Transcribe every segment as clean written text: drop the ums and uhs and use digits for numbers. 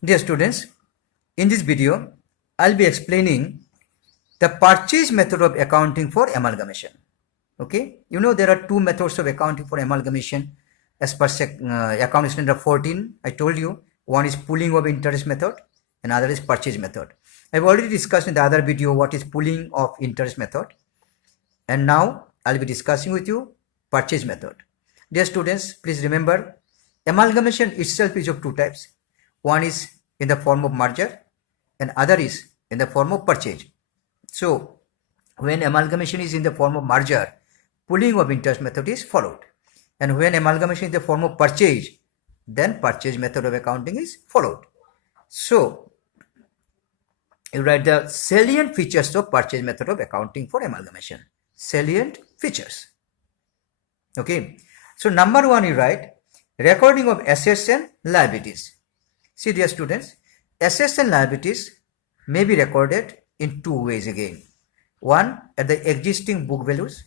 Dear students, in this video, I'll be explaining the purchase method of accounting for amalgamation. Okay, you know there are two methods of accounting for amalgamation as per account standard 14. I told you one is pooling of interest method and other is purchase method. I've already discussed in the other video what is pooling of interest method, and now I'll be discussing with you purchase method. Dear students, please remember amalgamation itself is of two types. One is in the form of merger and other is in the form of purchase. So when amalgamation is in the form of merger, pooling of interest method is followed, and when amalgamation is in the form of purchase, then purchase method of accounting is followed. So you write the salient features of purchase method of accounting for amalgamation. Salient features. Okay, so number one, you write recording of assets and liabilities. See, dear students, assets and liabilities may be recorded in two ways again. One, at the existing book values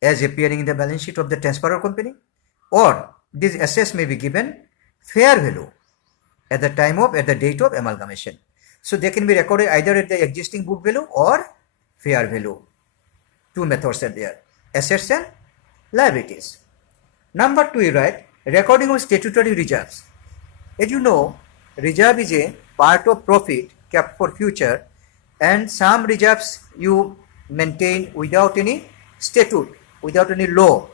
as appearing in the balance sheet of the transferor company, or these assets may be given fair value at the date of amalgamation. So they can be recorded either at the existing book value or fair value. Two methods are there, assets and liabilities. Number two, you write recording of statutory reserves. As you know, reserve is a part of profit kept for future, and some reserves you maintain without any statute, without any law,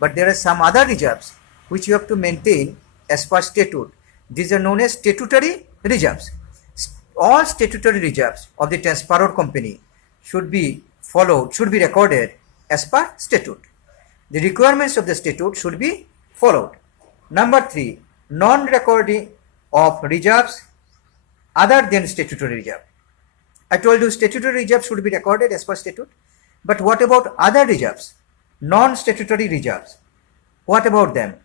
but there are some other reserves which you have to maintain as per statute. These are known as statutory reserves. All statutory reserves of the transferor company should be recorded as per statute. The requirements of the statute should be followed. Number three, non-recording of reserves other than statutory reserve. I told you statutory reserves should be recorded as per statute, but what about other reserves, non-statutory reserves? What about them?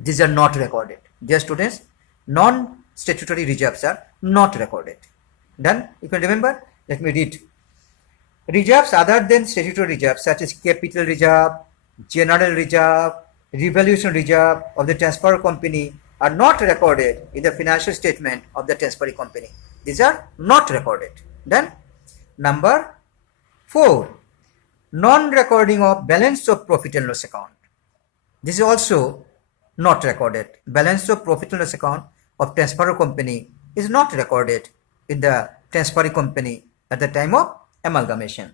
These are not recorded. Dear students, non-statutory reserves are not recorded. Done? You can remember? Let me read. Reserves other than statutory reserves such as capital reserve, general reserve, revaluation reserve of the transfer company are not recorded in the financial statement of the transferring company. These are not recorded. Then number 4, non-recording of balance of profit and loss account. This is also not recorded. Balance of profit and loss account of transferor company is not recorded in the transferring company at the time of amalgamation.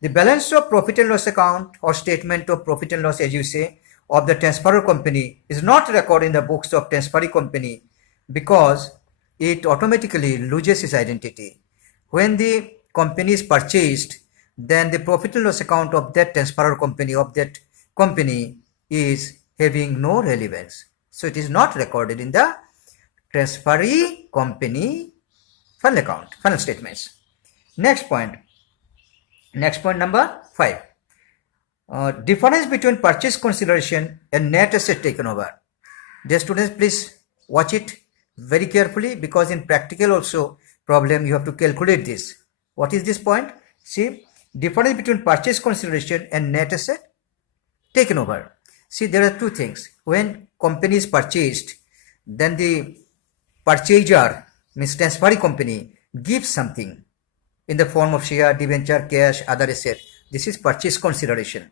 The balance of profit and loss account or statement of profit and loss, as you say, of the transferor company is not recorded in the books of transferring company because it automatically loses its identity. When the company is purchased, then the profit and loss account of that transferor company is having no relevance. So it is not recorded in the transferee company final statements. Next point number 5. Difference between purchase consideration and net asset taken over. Dear students, please watch it very carefully because in practical also problem you have to calculate this. What is this point? See, difference between purchase consideration and net asset taken over. See, there are two things. When company is purchased, then the purchaser, means transferring company, gives something in the form of share, debenture, cash, other asset. This is purchase consideration.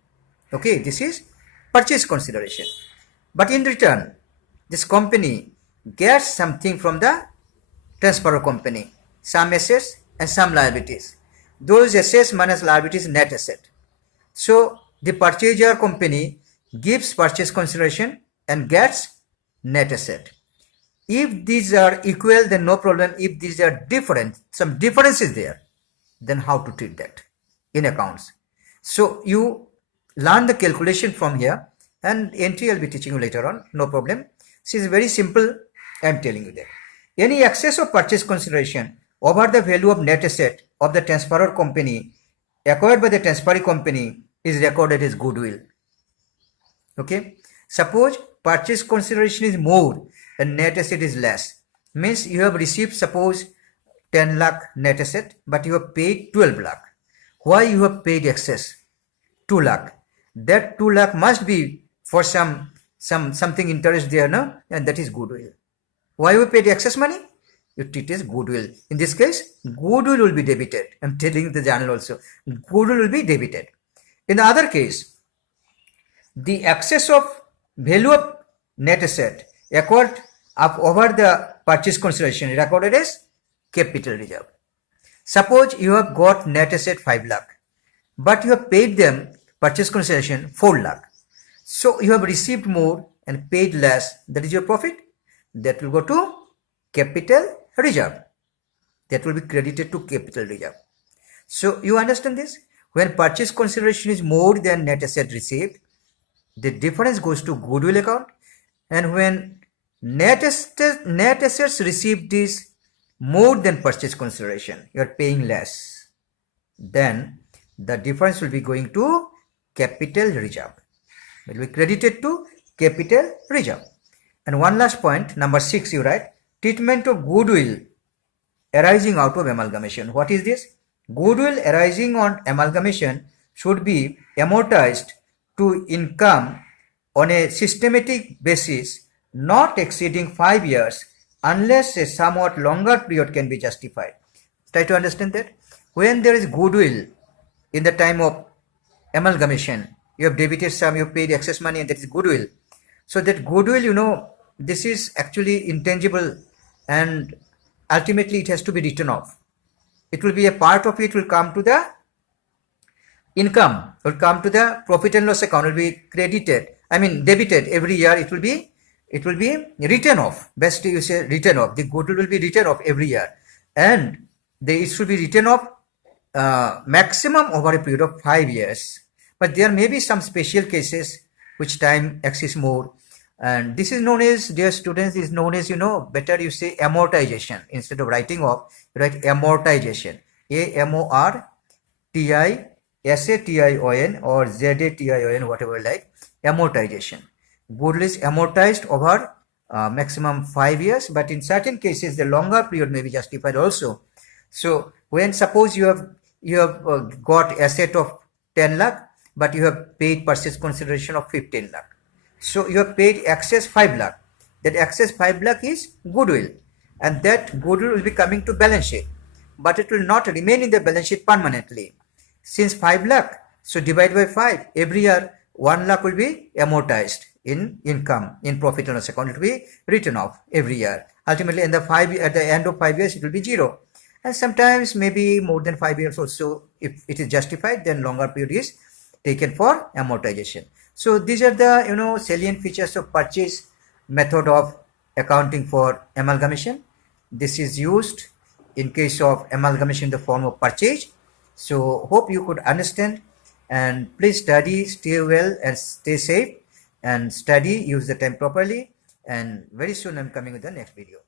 Okay, this is purchase consideration. But in return, this company gets something from the transferor company, some assets and some liabilities. Those assets minus liabilities net asset. So the purchaser company gives purchase consideration and gets net asset. If these are equal, then no problem. If these are different, some difference is there, then how to treat that in accounts. So you learn the calculation from here, and entry I'll be teaching you later on, no problem. This is very simple. I'm telling you that any excess of purchase consideration over the value of net asset of the transferor company acquired by the transferring company is recorded as goodwill. Okay, suppose purchase consideration is more and net asset is less, means you have received suppose 10 lakh net asset, but you have paid 12 lakh. Why you have paid excess 2 lakh? That 2 lakh must be for something interest there, no? And that is goodwill. Why we paid excess money? You treat as goodwill. In this case, goodwill will be debited. I'm telling the journal also. Goodwill will be debited. In the other case, the excess of value of net asset acquired up over the purchase consideration recorded as capital reserve. Suppose you have got net asset 5 lakh, but you have paid them purchase consideration 4 lakh. So you have received more and paid less. That is your profit. That will go to capital reserve. That will be credited to capital reserve. So you understand this? When purchase consideration is more than net asset received, the difference goes to goodwill account. And when net assets received is more than purchase consideration, you are paying less, then the difference will be going to capital reserve. It will be credited to capital reserve. And one last point, number 6, you write treatment of goodwill arising out of amalgamation. What is this? Goodwill arising on amalgamation should be amortized to income on a systematic basis not exceeding 5 years unless a somewhat longer period can be justified. Try to understand that. When there is goodwill in the time of amalgamation, you have debited some, you have paid excess money, and that is goodwill. So that goodwill, this is actually intangible, and ultimately it has to be written off. It will be a part of it will come to the income, will come to the profit and loss account, will be credited, debited every year. It will be written off. Best you say written off. The goodwill will be written off every year, and it should be written off maximum over a period of 5 years. But there may be some special cases which time exists more, and this is known as, dear students, is known as, better you say amortization. Instead of writing off, you write amortization. AMORTISATION or ZATION, whatever like, amortization. Goodwill is amortized over maximum 5 years, but in certain cases the longer period may be justified also. So when suppose you have got asset of 10 lakh, but you have paid purchase consideration of 15 lakh. So you have paid excess 5 lakh. That excess 5 lakh is goodwill, and that goodwill will be coming to balance sheet, but it will not remain in the balance sheet permanently. Since 5 lakh, so divide by 5, every year 1 lakh will be amortized in income, in profit and loss account. It will be written off every year. Ultimately, at the end of 5 years, it will be 0. And sometimes maybe more than 5 years also, if it is justified, then longer period is taken for amortization. So these are the salient features of purchase method of accounting for amalgamation. This is used in case of amalgamation in the form of purchase. So hope you could understand, and please study, stay well and stay safe, and study, use the time properly, and very soon I'm coming with the next video.